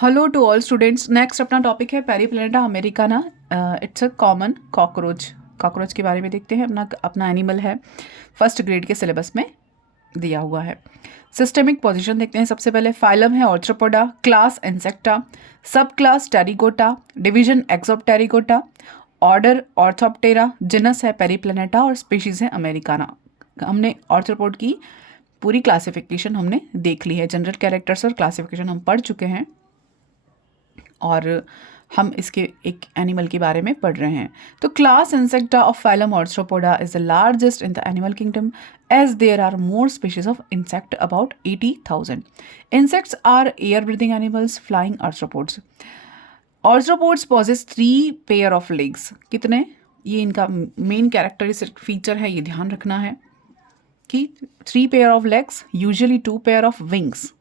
Hello to all students. Next अपना topic है Periplaneta americana. It's a common cockroach. Cockroach के बारे में देखते हैं। अपना अपना एनिमल है, फर्स्ट ग्रेड के सिलेबस में दिया हुआ है। सिस्टेमिक पोजीशन देखते हैं। सबसे पहले फाइलम है Arthropoda, class Insecta, sub class Pterygota, division Exopterygota, order Orthoptera, genus है पेरीप्लेनेटा और स्पीशीज है अमेरिकाना। हमने ऑर्थ्रोपोड की पूरी क्लासिफिकेशन हमने देख ली है। जनरल कैरेक्टर्स और क्लासिफिकेशन हम पढ़ चुके हैं और हम इसके एक एनिमल के बारे में पढ़ रहे हैं। तो class Insecta of phylum Arthropoda is the largest in the animal kingdom as there are more species of insect about 80,000. Insects are air breathing animals flying arthropods. Arthropods possess 3 pair of legs. कितने? ये इनका main characteristic feature है, ये ध्यान रखना है कि 3 pair of legs, usually 2 pair of wings.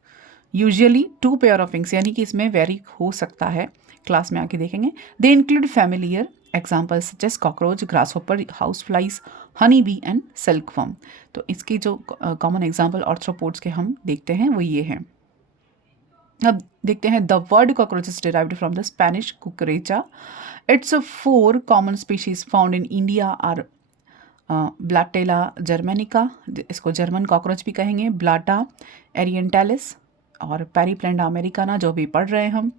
Usually 2 pair of wings, यानी कि इसमें वेरी हो सकता है, क्लास में आके देखेंगे. They include familiar examples such as cockroach, grasshopper, house flies, honey bee and silkworm. तो इसके जो कॉमन एग्जाम्पल ऑर्थ्रोपोड्स के हम देखते हैं वो ये हैं. अब देखते हैं. The word cockroach is derived from the Spanish cucaracha. It's 4 common species found in India are Blattella germanica, इसको जर्मन कॉकरोच भी कहेंगे, ब्लाटा एरिएंटालिस और पेरीप्लेनेटा अमेरिकाना जो भी पढ़ रहे हैं हम,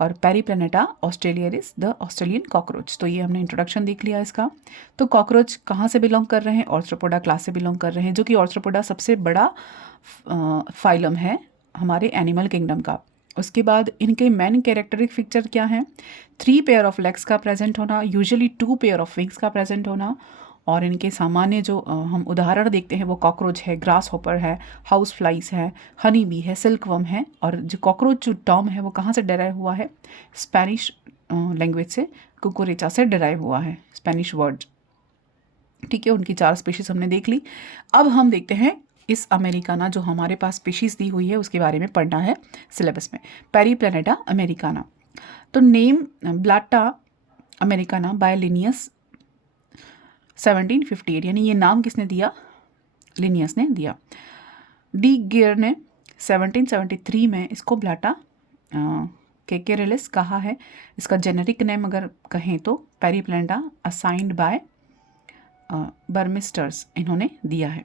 और पेरीप्लेनेटा ऑस्ट्रेलियरिस द ऑस्ट्रेलियन कॉकरोच. तो ये हमने इंट्रोडक्शन देख लिया इसका. तो कॉकरोच कहाँ से बिलोंग कर रहे हैं? ऑर्थ्रोपोडा क्लास से बिलोंग कर रहे हैं, जो कि ऑर्थ्रोपोडा सबसे बड़ा फाइलम है हमारे एनिमल किंगडम का. उसके बाद इनके मेन कैरेक्टरिक फीचर क्या हैं? 3 पेयर ऑफ लेग्स का प्रेजेंट होना, यूजुअली 2 पेयर ऑफ विंग्स का प्रेजेंट होना, और इनके सामान्य जो हम उदाहरण देखते हैं वो कॉकरोच है, ग्रास हॉपर है, हाउस फ्लाइज है, हनी बी है, सिल्कवर्म है. और जो कॉकरोच जो टर्म है वो कहाँ से डराइव हुआ है? स्पेनिश लैंग्वेज से, कुकुरेचा से डराइव हुआ है, स्पेनिश वर्ड. ठीक है, उनकी 4 स्पीशीज हमने देख ली. अब हम देखते हैं इस अमेरिकाना जो हमारे पास स्पीशीज दी हुई है उसके बारे में पढ़ना है सिलेबस में. Periplaneta americana. तो name Blatta americana by Linnaeus 1758, यानी ये नाम किसने दिया? लिनियस ने दिया. डी गियर ने 1773 में इसको ब्लाटा केकेरेलिस कहा है. इसका जेनेरिक नेम अगर कहें तो पेरीप्लेनेटा असाइंड बाय बर्मिस्टर्स इन्होंने दिया है.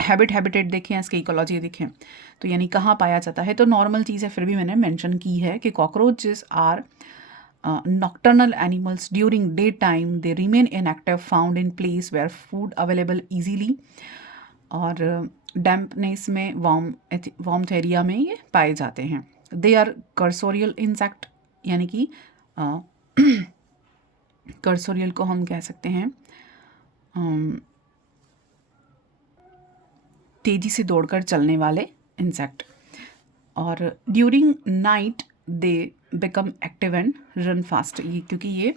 हैबिटेट देखें, इसकी इकोलॉजी देखें तो यानी कहाँ पाया जाता है. तो नॉर्मल चीज़ है, फिर भी मैंने मेंशन की है कि cockroaches are nocturnal animals. During daytime they remain inactive, found in place where food available easily, और डैम्पनेस में वार्म एरिया में ये पाए जाते हैं. दे आर कर्सोरियल इंसेक्ट, यानी कि कर्सोरियल को हम कह सकते हैं तेजी से दौड़कर चलने वाले इंसेक्ट. और during night they become active and run fast. ये क्योंकि ये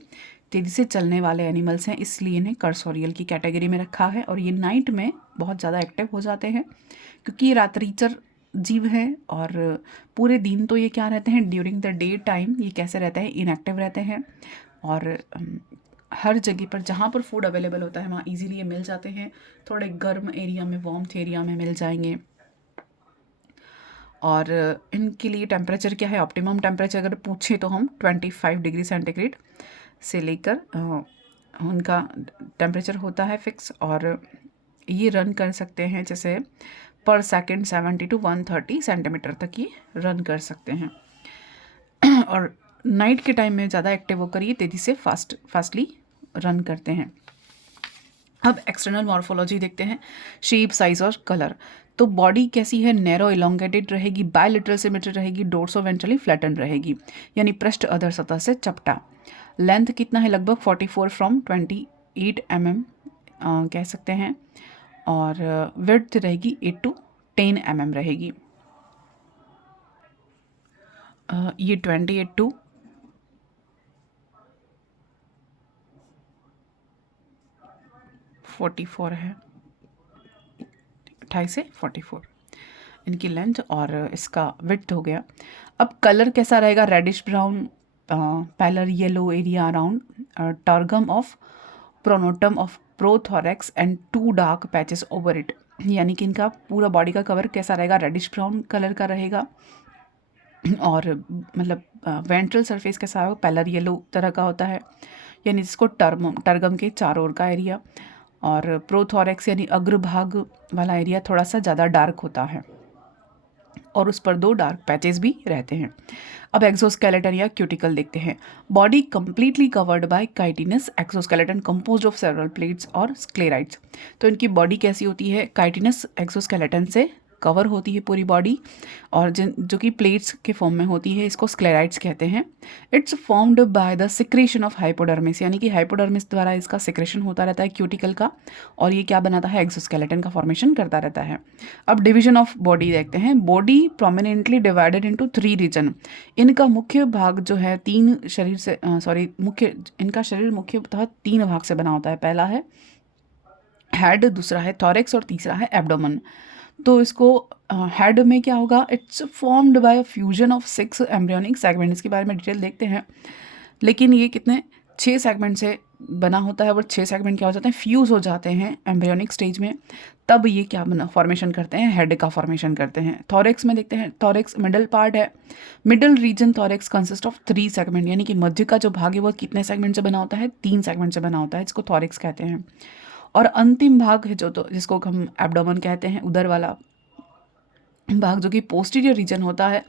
तेज़ी से चलने वाले एनिमल्स हैं इसलिए इन्हें कर्सोरियल की कैटेगरी में रखा है. और ये नाइट में बहुत ज़्यादा एक्टिव हो जाते हैं क्योंकि ये रात्रिचर जीव हैं. और पूरे दिन तो ये क्या रहते हैं, ड्यूरिंग द डे टाइम ये कैसे रहते हैं, इनएक्टिव रहते हैं. और हर जगह पर जहाँ पर फूड अवेलेबल होता है वहाँ इजीली ये मिल जाते हैं. थोड़े गर्म एरिया में, वार्म एरिया में मिल जाएंगे. और इनके लिए टेम्परेचर क्या है? ऑप्टिमम टेम्परेचर अगर पूछें तो हम 25 डिग्री सेंटीग्रेड से लेकर उनका टेम्परेचर होता है फिक्स. और ये रन कर सकते हैं जैसे पर सेकंड 70 to 130 सेंटीमीटर तक ये रन कर सकते हैं. और नाइट के टाइम में ज़्यादा एक्टिव होकर ये तेज़ी से फास्टली रन करते हैं. अब एक्सटर्नल मॉर्फोलॉजी देखते हैं, शेप, साइज और कलर. तो बॉडी कैसी है? नैरो इलोंगेटेड रहेगी, बायलिटरल सिमेट्री रहेगी, डोर्सो वेंट्रली फ्लैटन रहेगी, यानी पृष्ठ अधर सतह से चपटा. लेंथ कितना है? लगभग 44 फ्रॉम 28 mm कह सकते हैं. और विड्थ रहेगी 8 to 10 mm रहेगी. ये 28 to 44 है, 28 से 44 इनकी लेंथ. और इसका विड्थ हो गया. अब कलर कैसा रहेगा? Reddish brown, paler yellow area around tergum of pronotum of prothorax and 2 dark patches over it. यानी कि इनका पूरा बॉडी का कवर कैसा रहेगा? रेडिश ब्राउन कलर का रहेगा. और मतलब वेंट्रल सरफेस कैसा है, पैलर येलो तरह का होता है, यानी जिसको टर्गम के चारों ओर का एरिया, और प्रोथोरेक्स यानी अग्रभाग वाला एरिया थोड़ा सा ज़्यादा डार्क होता है, और उस पर 2 डार्क पैचेस भी रहते हैं। अब एक्सोस्केलेटन या क्यूटिकल देखते हैं। Body completely covered by chitinous exoskeleton composed of several plates और स्क्लेराइड्स। तो इनकी बॉडी कैसी होती है, काइटिनस एक्सोस्केलेटन से कवर होती है पूरी बॉडी, और जो कि प्लेट्स के फॉर्म में होती है, इसको स्क्लेराइड्स कहते हैं। It's formed by the secretion of hypodermis, यानी कि हाइपोडर्मिस द्वारा इसका सिक्रेशन होता रहता है क्यूटिकल का, और ये क्या बनाता है, एक्सोस्केलेटन का फॉर्मेशन करता रहता है। अब डिवीजन ऑफ बॉडी देखते हैं। Body prominently divided into 3 region. इनका मुख्य भाग जो है इनका शरीर मुख्यतः 3 भाग से बना होता है। पहला है हेड, दूसरा है थॉरेक्स और तीसरा है एब्डोमेन। तो इसको हेड में क्या होगा, it's formed by fusion of 6 embryonic segment. इसके बारे में डिटेल देखते हैं, लेकिन ये कितने 6 सेगमेंट से बना होता है, और 6 सेगमेंट क्या हो जाते हैं, फ्यूज़ हो जाते हैं एम्ब्रियोनिक स्टेज में, तब ये क्या बना फॉर्मेशन करते हैं, हेड का फॉर्मेशन करते हैं। थॉरेक्स में देखते हैं, थॉरेक्स मिडल पार्ट है। Middle region thorax consist of 3 segment, यानी कि मध्य का जो भाग है वो कितने सेगमेंट से बना होता है, 3 सेगमेंट से बना होता है, इसको थॉरेक्स कहते हैं। और अंतिम भाग है जो, तो जिसको हम एब्डोमेन कहते हैं, उदर वाला भाग, जो कि पोस्टीरियर रीजन होता है।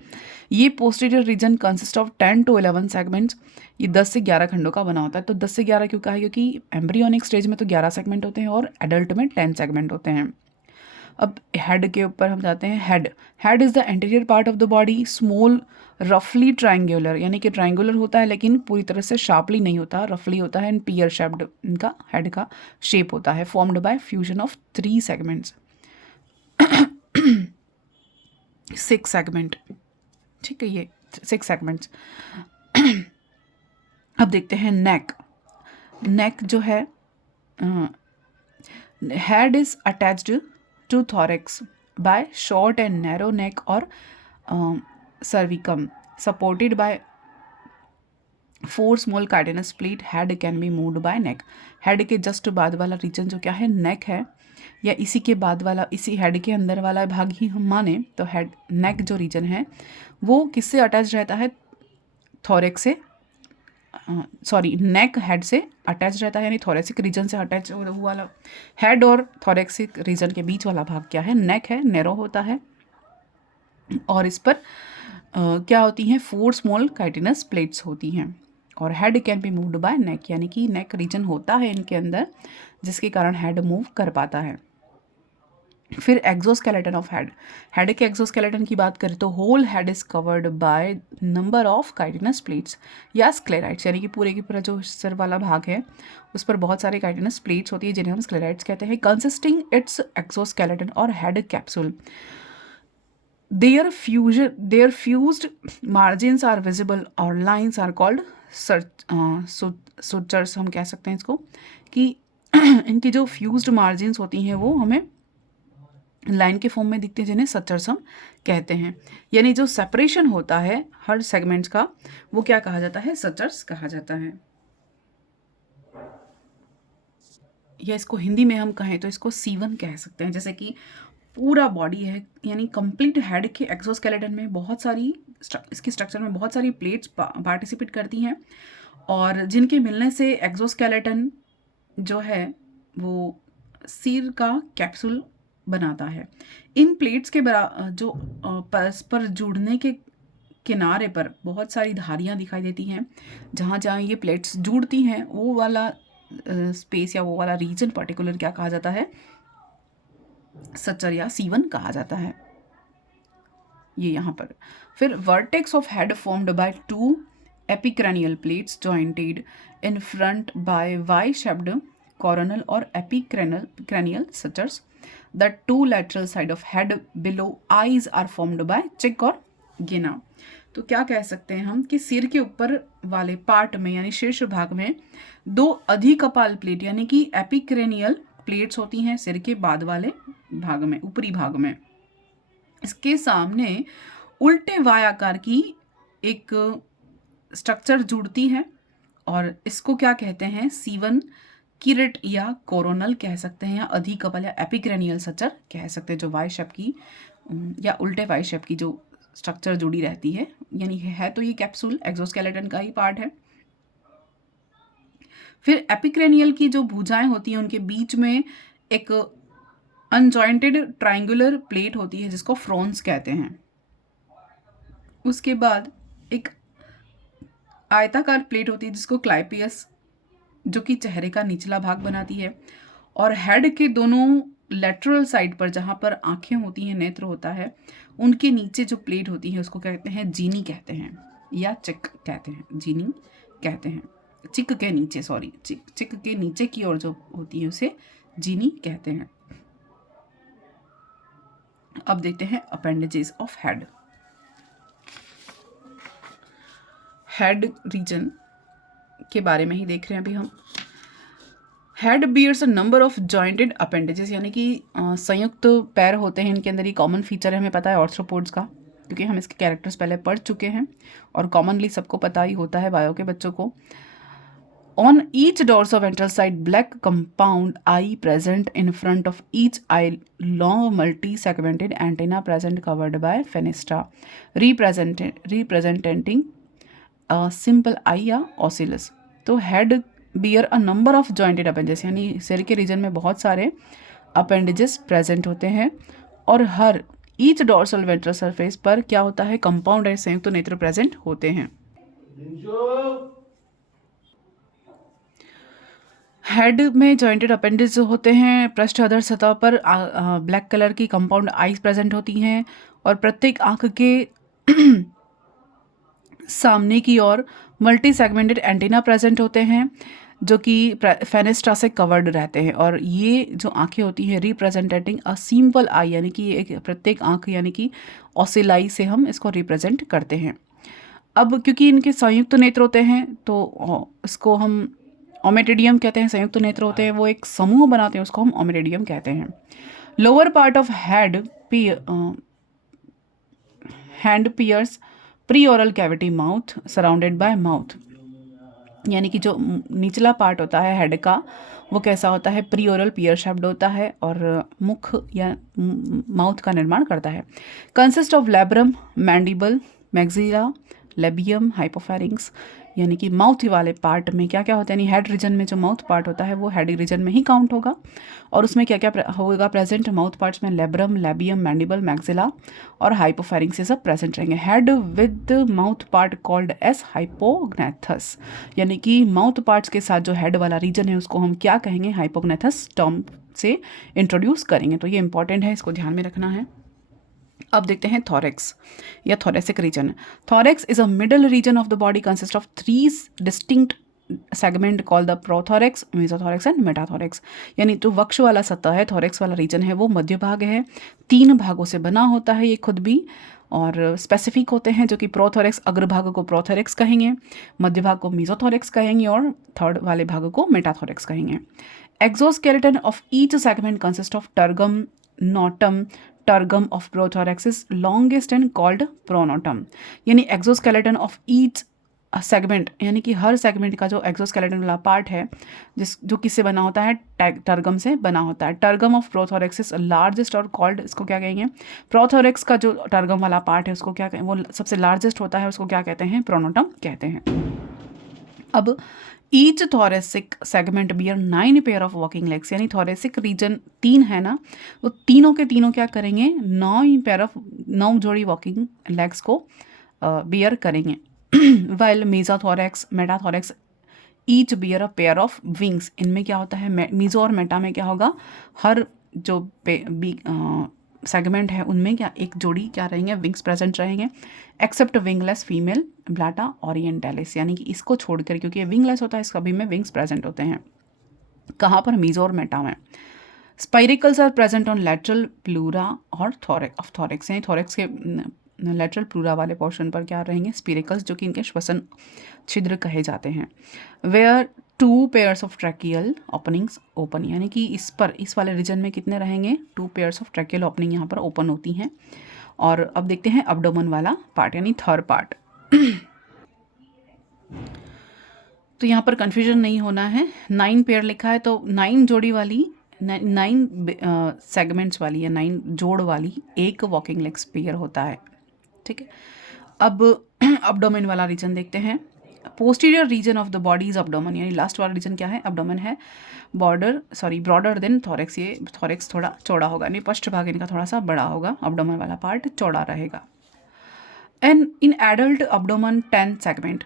ये posterior reason consist of 10 to 11 segments. ये 10 से 11 खंडों का बना होता है। तो 10 से 11 क्यों कहा है, क्योंकि एम्ब्रियोनिक स्टेज में तो 11 सेगमेंट होते हैं और एडल्ट में 10 सेगमेंट होते हैं। अब हेड के ऊपर हम जाते हैं। Head is the anterior part of the body, small, रफली ट्राइंगुलर, यानी कि ट्राइंगुलर होता है लेकिन पूरी तरह से शार्पली नहीं होता, रफली होता है, एंड पियर शेप्ड इनका हेड का शेप होता है, formed by fusion of 3 segments, 6 segment. ठीक है, ये 6 सेगमेंट्स। अब देखते हैं नेक जो है, head is attached to thorax by short and narrow neck और cervicum, supported by 4 small cardinus plate. Head can be moved by neck. Head के जस्ट बाद वाला रीजन जो क्या है, नेक है, या इसी के बाद वाला, इसी हेड के अंदर वाला भाग ही हम माने तो हेड नेक जो रीजन है वो किससे अटैच रहता है, थॉरेक्स से, नेक हेड से अटैच रहता है, यानी थोरेसिक रीजन से अटैच हुआ वाला। हेड और थोरेसिक रीजन के बीच वाला भाग क्या है, नेक है, नैरो होता है, और इस पर क्या होती हैं, 4 स्मॉल काइटिनस प्लेट्स होती हैं। और head can be moved by neck, यानी कि नेक रीजन होता है इनके अंदर, जिसके कारण हेड मूव कर पाता है। फिर एक्सोस्केलेटन ऑफ हेड के एक्सोस्केलेटन की बात करें तो whole head is covered by number of chitinous plates या स्क्लेराइड्स, यानी कि पूरे की पूरा जो सिर वाला भाग है उस पर बहुत सारे काइटिनस प्लेट्स होती है जिन्हें हम स्क्लेराइड्स कहते हैं। कंसिस्टिंग इट्स एक्सोस्केलेटन और head capsule, their fused margins are visible और lines are called sutures, हम कह सकते हैं इसको कि इनकी जो फ्यूज्ड मार्जिन्स होती हैं वो हमें लाइन के फॉर्म में दिखते हैं, जिन्हें सचर्स हम कहते हैं। यानी जो सेपरेशन होता है हर सेगमेंट्स का वो क्या कहा जाता है, सचर्स कहा जाता है। या इसको हिंदी में हम कहें तो इसको सीवन कह सकते हैं। जैसे कि पूरा बॉडी है, यानी कंप्लीट हेड के एक्सोस्केलेटन में बहुत सारी इसकी स्ट्रक्चर में बहुत सारी प्लेट्स पार्टिसिपेट करती हैं, और जिनके मिलने से एक्सोस्केलेटन जो है वो सिर का कैप्सूल बनाता है। इन प्लेट्स के जो परस्पर जुड़ने के किनारे पर बहुत सारी धारियां दिखाई देती हैं। जहाँ जहाँ ये प्लेट्स जुड़ती हैं वो वाला स्पेस या वो वाला रीजन पर्टिकुलर क्या कहा जाता है, सचर या सीवन कहा जाता है। ये यहाँ पर फिर vertex of head formed by 2 epicranial plates jointed in front by Y shaped coronal और epicranial sutures. The 2 lateral side of head below eyes are formed by चिक और गिना। तो क्या कह सकते हैं हम कि सिर के ऊपर वाले पार्ट में यानी शीर्ष भाग में 2 अधिकपाल प्लेट यानी कि एपिक्रेनियल प्लेट्स होती हैं सिर के बाद वाले भाग में, ऊपरी भाग में। इसके सामने उल्टे वाय आकार की एक स्ट्रक्चर जुड़ती है और इसको क्या कहते हैं, सीवन किरट या कोरोनल कह सकते हैं, या अधिकपाल या एपिक्रेनियल सचर कह सकते हैं। जो वाई शेप की या उल्टे वाई शेप की जो स्ट्रक्चर जुड़ी रहती है यानी है तो ये कैप्सूल एक्सोस्केलेटन का ही पार्ट है। फिर एपिक्रेनियल की जो भुजाएं होती हैं उनके बीच में एक अनजॉइंटेड ट्रायंगुलर प्लेट होती है जिसको फ्रॉन्स कहते हैं। उसके बाद एक आयताकार प्लेट होती है जिसको क्लाइपियस, जो कि चेहरे का निचला भाग बनाती है। और हेड के दोनों लेटरल साइड पर जहाँ पर आंखें होती हैं, नेत्र होता है, उनके नीचे जो प्लेट होती है उसको कहते हैं जीनी कहते हैं या चिक कहते हैं। जीनी कहते हैं। चिक के नीचे, सॉरी, चिक के नीचे की ओर जो होती है उसे जीनी कहते हैं। अब देखते हैं appendages of head. Head region के बारे में ही देख रहे हैं अभी हम। Head bears a number of jointed appendages, यानी कि संयुक्त पैर होते हैं इनके अंदर। ये कॉमन फीचर है, हमें पता है ऑर्थ्रोपोड्स का, क्योंकि हम इसके कैरेक्टर्स पहले पढ़ चुके हैं और कॉमनली सबको पता ही होता है बायो के बच्चों को। On each dorsoventral side, black compound eye present in front of each eye, long multi-segmented antenna present covered by fenestra, representing a simple eye या oculus। तो head bear a number of jointed appendages, यानी सिर के reason में बहुत सारे appendages present होते हैं और हर ईच डोर्सल वेंट्रल सरफेस पर क्या होता है, कंपाउंड है, संयुक्त नेत्र प्रेजेंट होते हैं। हेड में जॉइंटेड अपेंडेज होते हैं। पृष्ठ अधर सतह पर ब्लैक कलर की कंपाउंड आईज प्रेजेंट होती हैं और प्रत्येक आंख के सामने की ओर मल्टी सेगमेंटेड एंटीना प्रेजेंट होते हैं जो कि फेनेस्ट्रा से कवर्ड रहते हैं। और ये जो आंखें होती हैं रिप्रेजेंटेटिंग अ सिंपल आई, यानी कि एक प्रत्येक आंख यानी कि ऑसिलाई से हम इसको रिप्रेजेंट करते हैं। अब क्योंकि इनके संयुक्त नेत्र होते हैं तो इसको हम ओमेटिडियम कहते हैं। संयुक्त नेत्र होते हैं, वो एक समूह बनाते हैं, उसको हम ओमेटिडियम कहते हैं। Lower part of hand pierce pre oral cavity mouth surrounded by mouth, यानी कि जो निचला पार्ट होता है हेड का वो कैसा होता है, प्री ओरल पियर शेप्ड होता है और मुख या माउथ का निर्माण करता है। Consist of labrum, mandible, maxilla, labium, hypopharynx, यानी कि माउथ वाले पार्ट में क्या क्या होता है, यानी हेड रीजन में जो माउथ पार्ट होता है वो हेड रीजन में ही काउंट होगा। और उसमें क्या क्या होगा प्रेजेंट, माउथ पार्ट्स में लेब्रम, लेबियम, मैंडिबल, मैक्सिला और हाइपोफेरिंग्स, ये सब प्रेजेंट रहेंगे। Head with mouth part called as hypognathous, यानी कि माउथ पार्ट्स के साथ जो हेड वाला रीजन है उसको हम क्या कहेंगे, हाइपोग्नेथस टर्म से इंट्रोड्यूस करेंगे। तो ये इंपॉर्टेंट है, इसको ध्यान में रखना है। अब देखते हैं थोरेक्स या thoracic region. Thorax is a middle region of the body consist of 3 distinct segment called the prothorax, mesothorax and metathorax, यानी जो वक्ष वाला सतह है, थोरेक्स वाला रीजन है, वो मध्य भाग है। 3 भागों से बना होता है ये खुद भी और स्पेसिफिक होते हैं, जो कि प्रोथोरेक्स अग्रभाग को प्रोथोरेक्स कहेंगे, मध्य भाग को मेसोथोरेक्स कहेंगे और थर्ड वाले भाग को मेटाथोरेक्स कहेंगे। Exoskeleton of each segment consist of tergum, notum, tergum of prothorax is longest and called pronotum, यानी एक्सोस्केलेटन ऑफ ईच सेगमेंट, यानी कि हर सेगमेंट का जो एक्सोस्केलेटन वाला पार्ट है जो किससे बना होता है, टर्गम से बना होता है। Tergum of prothorax is largest और कॉल्ड, इसको क्या कहेंगे, प्रोथोरेक्स का जो टर्गम वाला पार्ट है उसको क्या कहें, वो सबसे लार्जेस्ट होता है, उसको क्या कहते हैं, प्रोनोटम कहते हैं। अब each thoracic segment bear 9 pair of walking legs, यानी थोरेसिक रीजन 3 है ना, वो तीनों के तीनों क्या करेंगे, 9 जोड़ी वॉकिंग लेग्स को बियर करेंगे। While mesothorax, metathorax each bear a pair of wings, इनमें क्या होता है, मीजो और मेटा में क्या होगा, हर जो सेगमेंट है उनमें क्या एक जोड़ी क्या रहेंगे, विंग्स प्रेजेंट रहेंगे। Except wingless female Blatta orientalis, यानी कि इसको छोड़कर, क्योंकि ये विंगलेस होता है, इसका भी में विंग्स प्रेजेंट होते हैं। कहाँ पर, मीजो और मेटा में। Spiracles are present on lateral pleura और थोरेक्स, यानी थोरेक्स के लेटरल प्लूरा वाले पोर्शन पर क्या रहेंगे, स्पिरिकल्स, जो कि इनके श्वसन छिद्र कहे जाते हैं। Where 2 pairs of tracheal openings open, यानी कि इस वाले रीजन में कितने रहेंगे, 2 पेयर्स ऑफ ट्रैकियल ओपनिंग यहाँ पर ओपन होती हैं। और अब देखते हैं अब्डोमन वाला पार्ट, यानी थर्ड पार्ट। तो यहाँ पर कंफ्यूजन नहीं होना है, 9 पेयर लिखा है तो 9 जोड़ी वाली, 9 सेगमेंट्स वाली या 9 जोड़ वाली एक वॉकिंग लेग्स पेयर होता है, ठीक है। अब abdomen वाला रीजन देखते हैं। Posterior reason of the body is abdomen, यानी लास्ट वाला रीजन क्या है, abdomen है। ब्रॉडर देन थॉरेक्स, ये थॉरेक्स थोड़ा चौड़ा होगा, यानी पृष्ठ भाग इनका थोड़ा सा बड़ा होगा, abdomen वाला पार्ट चौड़ा रहेगा। And in adult abdomen 10 segment,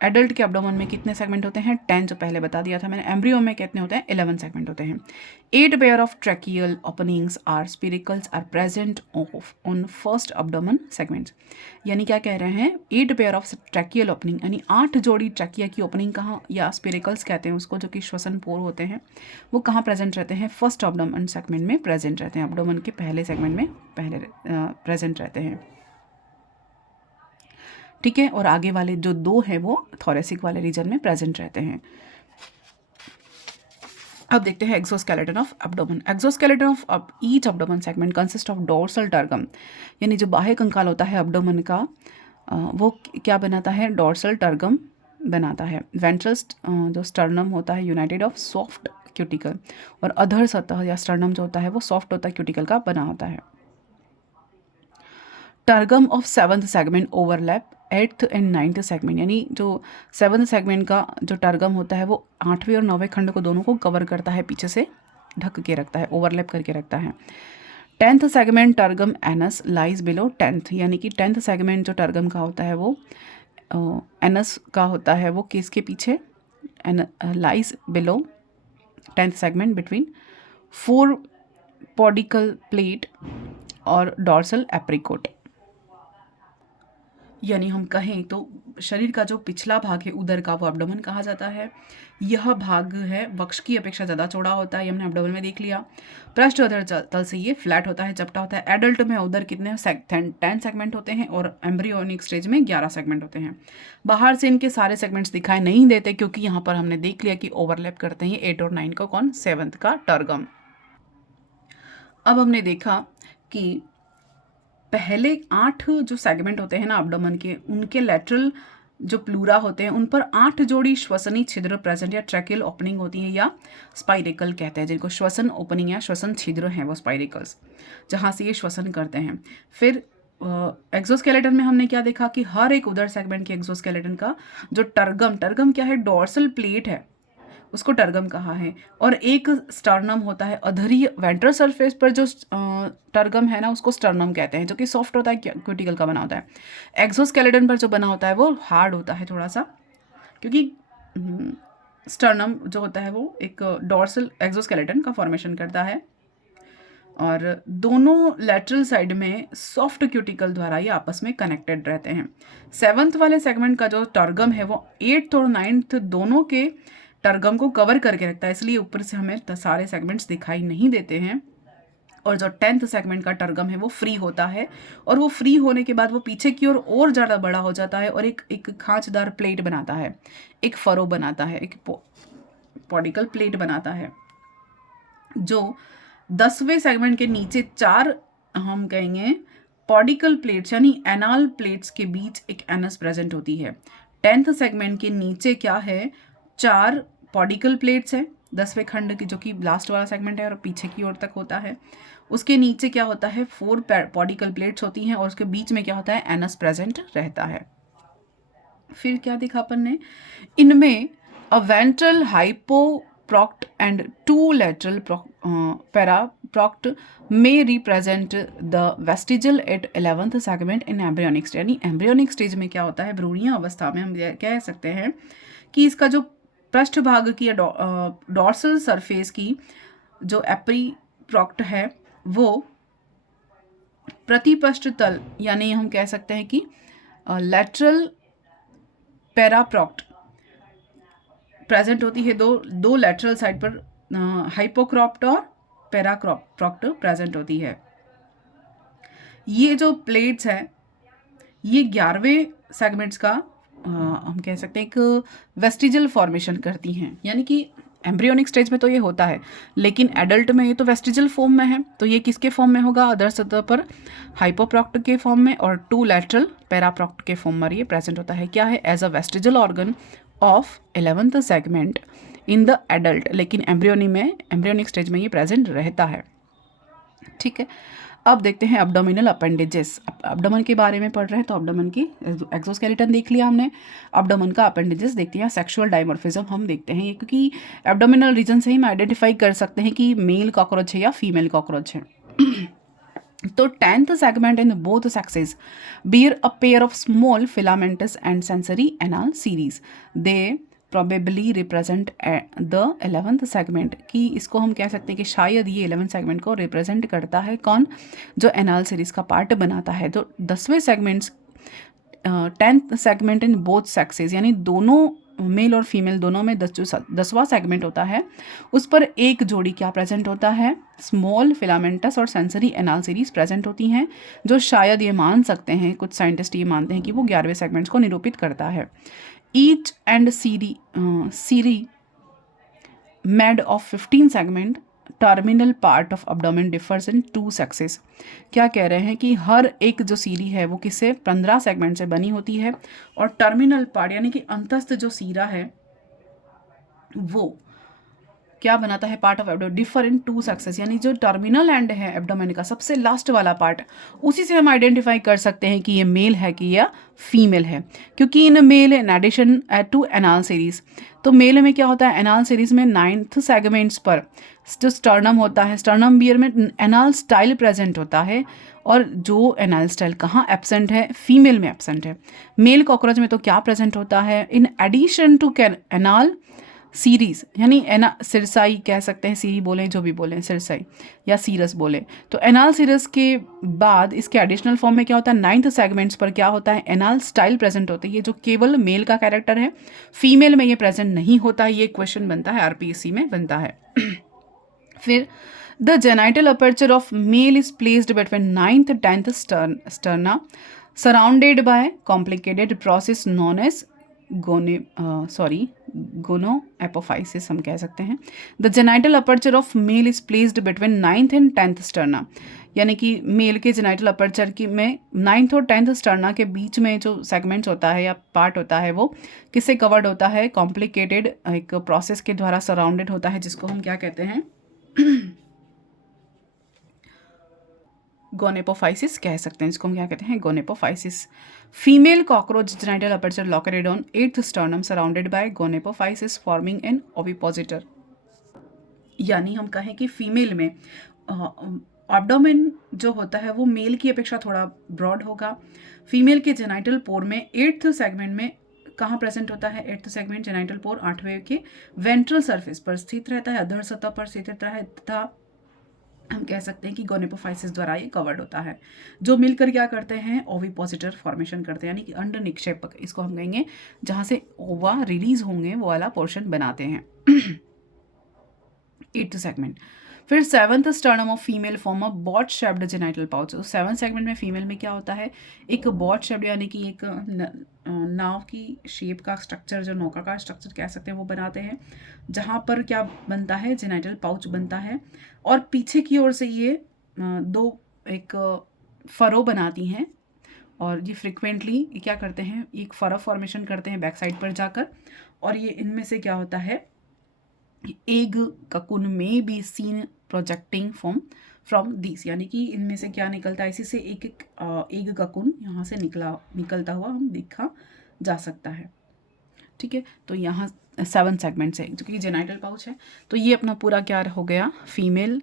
adult के abdomen में कितने सेगमेंट होते हैं, 10, जो पहले बता दिया था मैंने। एम्ब्रियो में कितने होते हैं, 11 सेगमेंट होते हैं। 8 pair of tracheal openings are spiracles are present on first abdomen segments, यानी क्या कह रहे हैं, 8 पेयर ऑफ ट्रैकियल ओपनिंग, यानी 8 जोड़ी ट्रैकिया की ओपनिंग कहाँ, या स्पिरिकल्स कहते हैं उसको, जो कि श्वसन पोर होते हैं, वो कहाँ प्रेजेंट रहते हैं, फर्स्ट abdomen सेगमेंट में प्रेजेंट रहते हैं, abdomen के पहले सेगमेंट में पहले प्रेजेंट रहते हैं। ठीक है, और आगे वाले जो 2 हैं वो थोरेसिक वाले रीजन में प्रेजेंट रहते हैं। अब देखते हैं exoskeleton of abdomen। Exoskeleton of each abdomen segment consist of dorsal tergum, यानी जो बाह्य कंकाल होता है abdomen का, वो क्या बनाता है, डोर्सल टर्गम बनाता है। वेंट्रल जो स्टर्नम होता है यूनाइटेड ऑफ सॉफ्ट क्यूटिकल, और अधर सतह या स्टर्नम जो होता है वो सॉफ्ट होता है, क्यूटिकल का बना होता है। Tergum of 7th segment overlap 8th and 9th segment, यानी जो 7th सेगमेंट का जो टर्गम होता है वो 8वें और 9वें खंड को दोनों को कवर करता है, पीछे से ढक के रखता है, ओवरलैप करके रखता है। 10th segment tergum anus lies below 10th, यानी कि 10th सेगमेंट जो टर्गम का होता है वो एनस का होता है, वो किसके पीछे, lies below 10th segment between 4 podical plate और डॉर्सल एप्रिकोट, यानी हम कहें तो शरीर का जो पिछला भाग है उदर का, वो abdomen कहा जाता है। यह भाग है वक्ष की अपेक्षा ज़्यादा चौड़ा होता है, ये हमने abdomen में देख लिया। पृष्ठ उदर तल से ये फ्लैट होता है, चपटा होता है। एडल्ट में उदर कितने 10 सेगमेंट होते हैं और एम्ब्रियोनिक स्टेज में 11 सेगमेंट होते हैं। बाहर से इनके सारे सेगमेंट्स दिखाई नहीं देते, क्योंकि यहाँ पर हमने देख लिया कि ओवरलैप करते हैं 8 और 9 का, कौन, 7th का टर्गम। अब हमने देखा कि पहले 8 जो सेगमेंट होते हैं ना abdomen के, उनके लेटरल जो प्लूरा होते हैं उन पर 8 जोड़ी श्वसनी छिद्र प्रेजेंट या ट्रैकियल ओपनिंग होती है, या स्पाइरेकल कहते हैं जिनको, श्वसन ओपनिंग या श्वसन छिद्र हैं वो स्पाइरेकल्स, जहाँ से ये श्वसन करते हैं। फिर एक्सोस्केलेटन में हमने क्या देखा कि हर एक उदर सेगमेंट के एक्सोस्केलेटन का जो टर्गम क्या है, डोर्सल प्लेट है, उसको टर्गम कहा है, और एक स्टर्नम होता है अधरीय वेंट्रल सरफेस पर जो टर्गम है ना, उसको स्टर्नम कहते हैं, जो कि सॉफ्ट होता है, क्यूटिकल का बना होता है। एक्सोस्केलेटन पर जो बना होता है वो हार्ड होता है थोड़ा सा, क्योंकि स्टर्नम जो होता है वो एक डोर्सल एक्सोस्केलेटन का फॉर्मेशन करता है, और दोनों लेटरल साइड में सॉफ्ट क्यूटिकल द्वारा ये आपस में कनेक्टेड रहते हैं। 7th वाले सेगमेंट का जो टर्गम है वो 8th और 9th दोनों के टर्गम को कवर करके रखता है, इसलिए ऊपर से हमें सारे सेगमेंट्स दिखाई नहीं देते हैं। और जो 10th सेगमेंट का टर्गम है वो फ्री होता है, और वो फ्री होने के बाद वो पीछे की ओर और ज़्यादा बड़ा हो जाता है, और एक खांचदार प्लेट बनाता है, एक फरो बनाता है, एक पॉडिकल प्लेट बनाता है, जो 10वें सेगमेंट के नीचे 4 हम कहेंगे पॉडिकल प्लेट्स यानी एनाल प्लेट्स के बीच एक एनस प्रेजेंट होती है। 10th सेगमेंट के नीचे क्या है, 4 पॉडिकल प्लेट्स है 10वें खंड की, जो कि लास्ट वाला सेगमेंट है और पीछे की ओर तक होता है। उसके नीचे क्या होता है, 4 पॉडिकल प्लेट्स होती हैं, और उसके बीच में क्या होता है, एनस प्रेजेंट रहता है। फिर क्या देखा अपन ने, इनमें a ventral hypoproct and 2 lateral paraproct may represent the vestigial at 11th segment in embryonic stage, यानी एम्ब्रियोनिक स्टेज में क्या होता है, भ्रूणीय अवस्था में हम कह सकते हैं कि इसका जो पृष्ठ भाग की या डॉर्सल सरफेस की जो एप्रीप्रॉक्ट है वो प्रतिपृष्ठ तल, यानी हम कह सकते हैं कि लेटरल पैराप्रॉक्ट प्रेजेंट होती है, दो लेटरल साइड पर हाइपोक्रॉप्ट और पैराक्रॉप्ट प्रेजेंट होती है। ये जो प्लेट्स हैं ये 11वें सेगमेंट्स का हम कह सकते हैं एक वेस्टिजल फॉर्मेशन करती हैं, यानी कि एम्ब्रियोनिक स्टेज में तो ये होता है, लेकिन एडल्ट में ये तो वेस्टिजल फॉर्म में है, तो ये किसके फॉर्म में होगा, अदर सतह पर हाइपोप्रॉक्ट के फॉर्म में, और 2 लेटरल पैराप्रॉक्ट के फॉर्म में ये प्रेजेंट होता है। क्या है, as a vestigial organ of 11th segment in the adult, लेकिन एम्ब्रियोनिक स्टेज में ये प्रेजेंट रहता है। ठीक है, अब देखते हैं एब्डोमिनल अपेंडेजेस। एब्डोमेन के बारे में पढ़ रहे हैं तो एब्डोमेन की एक्सोस्केलेटन देख लिया हमने, एब्डोमेन का अपेंडेजेस देखते हैं। सेक्सुअल डायमॉर्फिज्म हम देखते हैं, क्योंकि एब्डोमिनल रीजन से ही हम आइडेंटिफाई कर सकते हैं कि मेल कॉकरोच है या फीमेल कॉकरोच है। तो 10th segment in both sexes bear a pair of small filamentous and sensory anal series. They probably represent the 11th segment, कि इसको हम कह सकते हैं कि शायद ये 11th segment को रिप्रेजेंट करता है कौन, जो एनाल सीरीज का पार्ट बनाता है। तो 10वें segments 10th segment in both sexes, यानी दोनों मेल और फीमेल दोनों में 10वां सेगमेंट होता है, उस पर एक जोड़ी क्या प्रेजेंट होता है, स्मॉल फिलामेंटस और सेंसरी एनाल सीरीज प्रेजेंट होती हैं, जो शायद ये मान सकते हैं, कुछ साइंटिस्ट ये मानते हैं कि वो 11वें सेगमेंट्स को निरूपित करता है। Each and cerci made of 15 segment, terminal part of abdomen differs in 2 sexes. क्या कह रहे हैं कि हर एक जो सीरी है वो किससे 15 सेगमेंट से बनी होती है, और टर्मिनल पार्ट यानी कि अंतस्थ जो सीरा है वो क्या बनाता है, part of abdomen differ in 2 sexes, यानी जो टर्मिनल एंड है एब्डोमेन का सबसे लास्ट वाला पार्ट, उसी से हम आइडेंटिफाई कर सकते हैं कि ये मेल है कि या फीमेल है, क्योंकि in male in addition to anal cerci, तो मेल में क्या होता है, एनाल सीरीज में 9th सेगमेंट्स पर जो स्टर्नम होता है, स्टर्नम बियर में एनाल स्टाइल प्रेजेंट होता है, और जो एनाल स्टाइल कहाँ एब्सेंट है, फीमेल में एब्सेंट है। मेल कॉकरोच में तो क्या प्रेजेंट होता है, in addition to anal series, यानी सिरसाई कह सकते हैं, सीरी बोलें जो भी बोलें, सिरसाई या सीरस बोलें, तो एनाल सीरस के बाद इसके एडिशनल फॉर्म में क्या होता है, 9th सेगमेंट्स पर क्या होता है, एनाल स्टाइल प्रेजेंट होती है, जो केवल मेल का कैरेक्टर है, फीमेल में ये प्रेजेंट नहीं होता। ये क्वेश्चन बनता है, आरपीएससी में बनता है। फिर the genital aperture of male is placed between 9th 10th sterna, surrounded by complicated process known as gonapophysis हम कह सकते हैं। The genital aperture of male is placed between 9th and 10th sterna, यानी कि mail के genital aperture की में 9th और 10th स्टर्ना के बीच में जो सेगमेंट्स होता है या पार्ट होता है वो किससे कवर्ड होता है, कॉम्प्लिकेटेड एक प्रोसेस के द्वारा सराउंडेड होता है, जिसको हम क्या कहते हैं, गोनेपोफाइसिस कह सकते हैं, इसको हम क्या कहते हैं, gonapophysis. Female cockroach genital aperture located on 8th sternum surrounded by gonapophysis forming an ovipositor, यानी हम कहें कि फीमेल में एब्डोमेन जो होता है वो मेल की अपेक्षा थोड़ा ब्रॉड होगा। फीमेल के जेनाइटल पोर में 8th सेगमेंट में कहाँ प्रेजेंट होता है, 8th सेगमेंट जेनाइटल पोर 8वें के वेंट्रल सरफेस पर स्थित रहता है, अधर सतह पर स्थित रहता है, तथा हम कह सकते हैं कि गोनेपोफाइसिस द्वारा ये कवर्ड होता है, जो मिलकर क्या करते हैं, ओविपोजिटर फॉर्मेशन करते हैं, यानी कि अंड निक्षेपक, इसको हम कहेंगे, जहाँ से ओवा रिलीज होंगे वो वाला पोर्शन बनाते हैं। 8th segment. फिर 7th sternum of female form of boat shaped genital pouch. 7th segment में फीमेल में क्या होता है, एक बॉट शेप्ड यानी कि एक नाव की शेप का स्ट्रक्चर, जो नौका का स्ट्रक्चर कह सकते हैं वो बनाते हैं, जहाँ पर क्या बनता है, जेनाइटल पाउच बनता है, और पीछे की ओर से ये दो एक फरो बनाती हैं, और ये फ्रिक्वेंटली क्या करते हैं, एक फरो फॉर्मेशन करते हैं बैक साइड पर जाकर, और ये इनमें से क्या होता है, एग ककुन में be seen projecting from this, यानी कि इनमें से क्या निकलता है, इसी से एक एग ककुन यहाँ से निकलता हुआ हम देखा जा सकता है। ठीक है, तो यहाँ 7 सेगमेंट्स है, जो कि जेनाइटल पाउच है। तो ये अपना पूरा क्या हो गया, फीमेल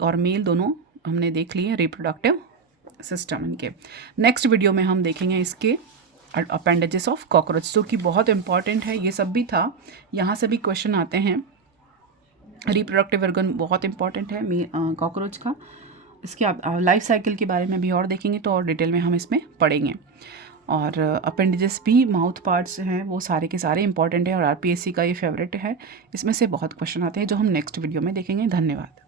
और मेल दोनों हमने देख लिए रिप्रोडक्टिव सिस्टम इनके। नेक्स्ट वीडियो में हम देखेंगे इसके अपेंडेजेस ऑफ कॉकरोच, जो कि बहुत इंपॉर्टेंट है। ये सब भी था, यहाँ से भी क्वेश्चन आते हैं। रिप्रोडक्टिव ऑर्गन बहुत इंपॉर्टेंट है कॉकरोच का। इसके लाइफ साइकिल के बारे में भी और देखेंगे, तो और डिटेल में हम इसमें पढ़ेंगे। और अपेंडेजेस भी माउथ पार्ट्स हैं, वो सारे के सारे इंपॉर्टेंट है, और आरपीएससी का ये फेवरेट है। इसमें से बहुत क्वेश्चन आते हैं जो हम नेक्स्ट वीडियो में देखेंगे। धन्यवाद।